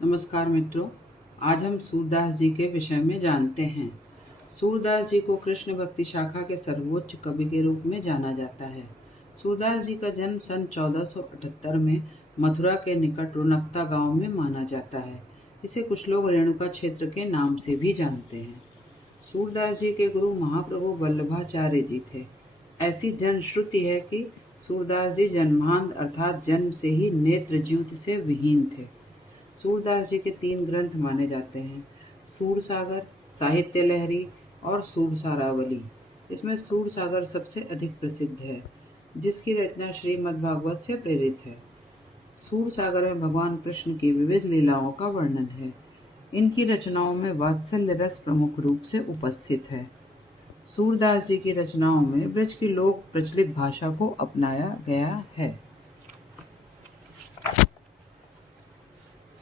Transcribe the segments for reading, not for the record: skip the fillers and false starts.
नमस्कार मित्रों, आज हम सूरदास जी के विषय में जानते हैं। सूरदास जी को कृष्ण भक्ति शाखा के सर्वोच्च कवि के रूप में जाना जाता है। सूरदास जी का जन्म सन 1478 में मथुरा के निकट रुनकता गांव में माना जाता है। इसे कुछ लोग रेणुका क्षेत्र के नाम से भी जानते हैं। सूरदास जी के गुरु महाप्रभु वल्लभाचार्य जी थे। ऐसी जनश्रुति है कि सूरदास जी जन्मांध अर्थात जन्म से ही नेत्र ज्योति से विहीन थे। सूरदास जी के 3 ग्रंथ माने जाते हैं: सूरसागर, साहित्य लहरी और सूरसारावली। इसमें सूरसागर सबसे अधिक प्रसिद्ध है, जिसकी रचना श्रीमद्भागवत से प्रेरित है। सूरसागर में भगवान कृष्ण की विविध लीलाओं का वर्णन है। इनकी रचनाओं में वात्सल्य रस प्रमुख रूप से उपस्थित है। सूरदास जी की रचनाओं में ब्रज की लोक प्रचलित भाषा को अपनाया गया है।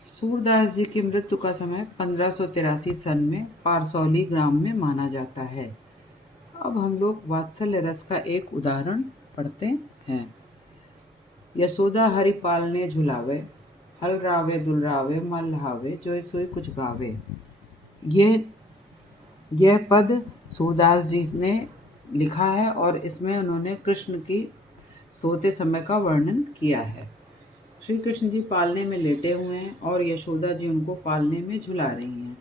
सूरदास जी की मृत्यु का समय 1583 सन में पारसौली ग्राम में माना जाता है। अब हम लोग वात्सल्य रस का एक उदाहरण पढ़ते हैं। यशोदा हरिपाल ने झुलावे, हल रावे दुलरावे मल्हावे, जो सोई कुछ गावे। यह पद सूरदास जी ने लिखा है और इसमें उन्होंने कृष्ण की सोते समय का वर्णन किया है। श्री कृष्ण जी पालने में लेटे हुए हैं और यशोदा जी उनको पालने में झुला रही हैं।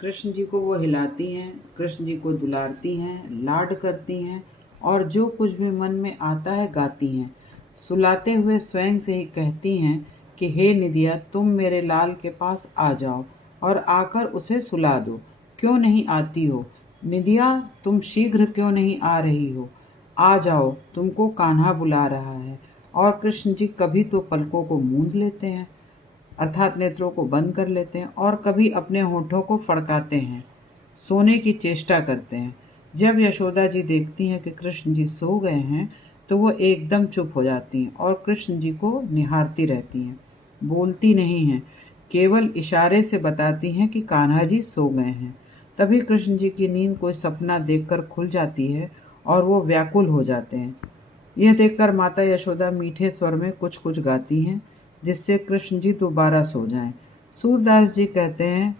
कृष्ण जी को वो हिलाती हैं, कृष्ण जी को दुलारती हैं, लाड करती हैं और जो कुछ भी मन में आता है गाती हैं। सुलाते हुए स्वयं से ही कहती हैं कि हे निधिया, तुम मेरे लाल के पास आ जाओ और आकर उसे सुला दो। क्यों नहीं आती हो निधिया, तुम शीघ्र क्यों नहीं आ रही हो? आ जाओ, तुमको कान्हा बुला रहा है। और कृष्ण जी कभी तो पलकों को मूंद लेते हैं अर्थात नेत्रों को बंद कर लेते हैं और कभी अपने होठों को फड़काते हैं, सोने की चेष्टा करते हैं। जब यशोदा जी देखती हैं कि कृष्ण जी सो गए हैं तो वो एकदम चुप हो जाती हैं और कृष्ण जी को निहारती रहती हैं, बोलती नहीं हैं, केवल इशारे से बताती हैं कि कान्हा जी सो गए हैं। तभी कृष्ण जी की नींद कोई सपना देखकर खुल जाती है और वो व्याकुल हो जाते हैं। यह देखकर माता यशोदा मीठे स्वर में कुछ कुछ गाती हैं, जिससे कृष्ण जी दोबारा सो जाएं। सूरदास जी कहते हैं,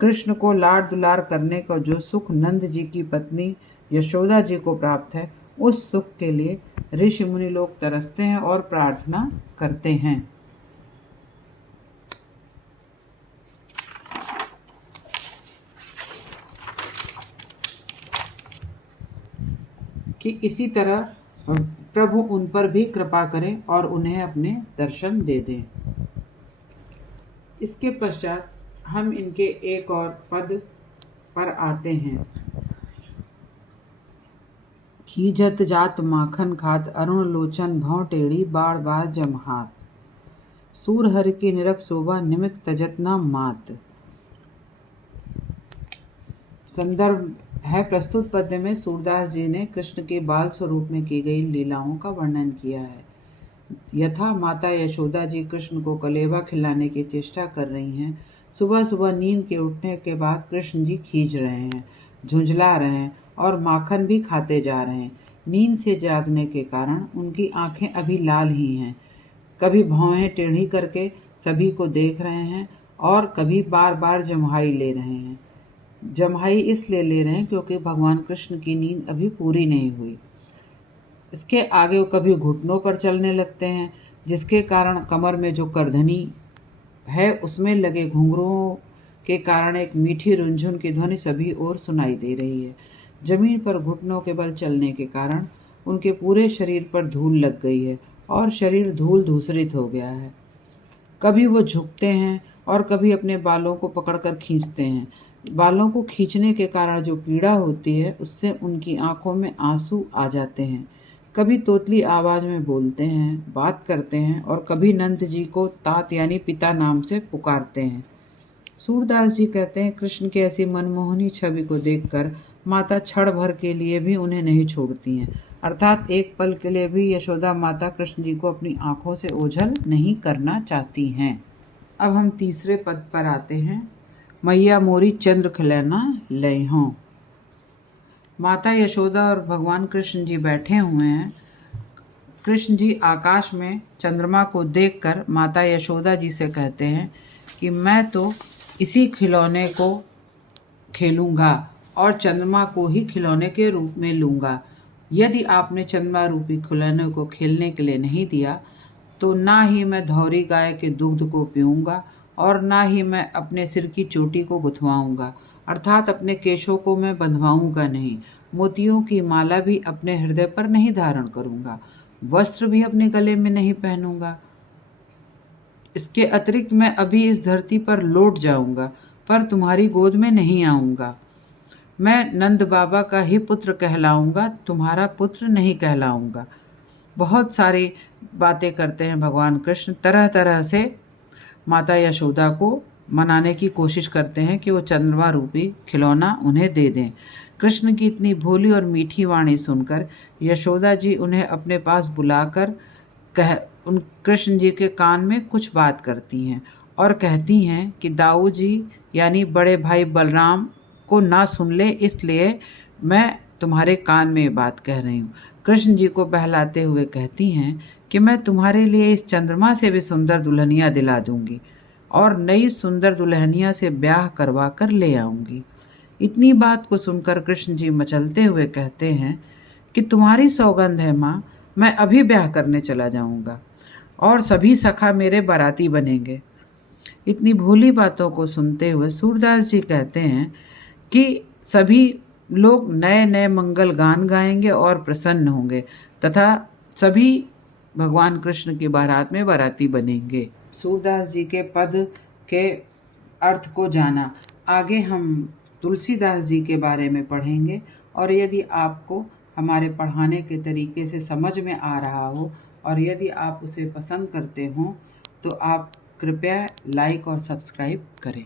कृष्ण को लाड दुलार करने का जो सुख नंद जी की पत्नी यशोदा जी को प्राप्त है, उस सुख के लिए ऋषि मुनि लोग तरसते हैं और प्रार्थना करते हैं कि इसी तरह प्रभु उन पर भी कृपा करें और उन्हें अपने दर्शन दे दें। इसके पश्चात हम इनके एक और पद पर आते हैं। खीजत जात माखन खात, अरुण लोचन भौं टेढ़ी, बार बार जमहात। सूर हरि की निरख शोभा, निमित तजत न मात। संदर्भ है, प्रस्तुत पद्य में सूरदास जी ने कृष्ण के बाल स्वरूप में की गई लीलाओं का वर्णन किया है। यथा माता यशोदा जी कृष्ण को कलेवा खिलाने की चेष्टा कर रही हैं। सुबह सुबह नींद के उठने के बाद कृष्ण जी खींच रहे हैं, झुंझला रहे हैं और माखन भी खाते जा रहे हैं। नींद से जागने के कारण उनकी आंखें अभी लाल ही हैं। कभी भौहें टेढ़ी करके सभी को देख रहे हैं और कभी बार बार जम्हाई ले रहे हैं। जम्हाई इसलिए ले रहे हैं क्योंकि भगवान कृष्ण की नींद अभी पूरी नहीं हुई। इसके आगे वो कभी घुटनों पर चलने लगते हैं, जिसके कारण कमर में जो करधनी है उसमें लगे घुंघरुओं के कारण एक मीठी रुंझुन की ध्वनि सभी ओर सुनाई दे रही है। जमीन पर घुटनों के बल चलने के कारण उनके पूरे शरीर पर धूल लग गई है और शरीर धूल धूसरित हो गया है। कभी वो झुकते हैं और कभी अपने बालों को पकड़कर खींचते हैं। बालों को खींचने के कारण जो पीड़ा होती है उससे उनकी आंखों में आंसू आ जाते हैं। कभी तोतली आवाज में बोलते हैं, बात करते हैं और कभी नंद जी को तात यानी पिता नाम से पुकारते हैं। सूरदास जी कहते हैं, कृष्ण की ऐसी मनमोहनी छवि को देखकर माता क्षण भर के लिए भी उन्हें नहीं छोड़ती हैं, अर्थात एक पल के लिए भी यशोदा माता कृष्ण जी को अपनी आंखों से ओझल नहीं करना चाहती हैं। अब हम तीसरे पद पर आते हैं। मैया मोरी चंद्र खिलैना लय हों। माता यशोदा और भगवान कृष्ण जी बैठे हुए हैं। कृष्ण जी आकाश में चंद्रमा को देखकर माता यशोदा जी से कहते हैं कि मैं तो इसी खिलौने को खेलूँगा और चंद्रमा को ही खिलौने के रूप में लूँगा। यदि आपने चंद्रमा रूपी खिलौने को खेलने के लिए नहीं दिया तो ना ही मैं धौरी गाय के दूध को पीऊँगा और ना ही मैं अपने सिर की चोटी को गुथवाऊँगा, अर्थात अपने केशों को मैं बंधवाऊँगा नहीं, मोतियों की माला भी अपने हृदय पर नहीं धारण करूँगा, वस्त्र भी अपने गले में नहीं पहनूँगा। इसके अतिरिक्त मैं अभी इस धरती पर लौट जाऊँगा, पर तुम्हारी गोद में नहीं आऊँगा। मैं नंद बाबा का ही पुत्र कहलाऊँगा, तुम्हारा पुत्र नहीं कहलाऊँगा। बहुत सारी बातें करते हैं भगवान कृष्ण, तरह तरह से माता यशोदा को मनाने की कोशिश करते हैं कि वो चंद्रमा रूपी खिलौना उन्हें दे दें। कृष्ण की इतनी भोली और मीठी वाणी सुनकर यशोदा जी उन्हें अपने पास बुलाकर उन कृष्ण जी के कान में कुछ बात करती हैं और कहती हैं कि दाऊ जी यानी बड़े भाई बलराम को ना सुन ले, इसलिए मैं तुम्हारे कान में ये बात कह रही हूँ। कृष्ण जी को बहलाते हुए कहती हैं कि मैं तुम्हारे लिए इस चंद्रमा से भी सुंदर दुल्हनिया दिला दूंगी और नई सुंदर दुल्हनिया से ब्याह करवा कर ले आऊँगी। इतनी बात को सुनकर कृष्ण जी मचलते हुए कहते हैं कि तुम्हारी सौगंध है माँ, मैं अभी ब्याह करने चला जाऊँगा और सभी सखा मेरे बाराती बनेंगे। इतनी भोली बातों को सुनते हुए सूरदास जी कहते हैं कि सभी लोग नए नए मंगल गान गाएंगे और प्रसन्न होंगे तथा सभी भगवान कृष्ण की बारात में बाराती बनेंगे। सूरदास जी के पद के अर्थ को जाना। आगे हम तुलसीदास जी के बारे में पढ़ेंगे और यदि आपको हमारे पढ़ाने के तरीके से समझ में आ रहा हो और यदि आप उसे पसंद करते हो तो आप कृपया लाइक और सब्सक्राइब करें।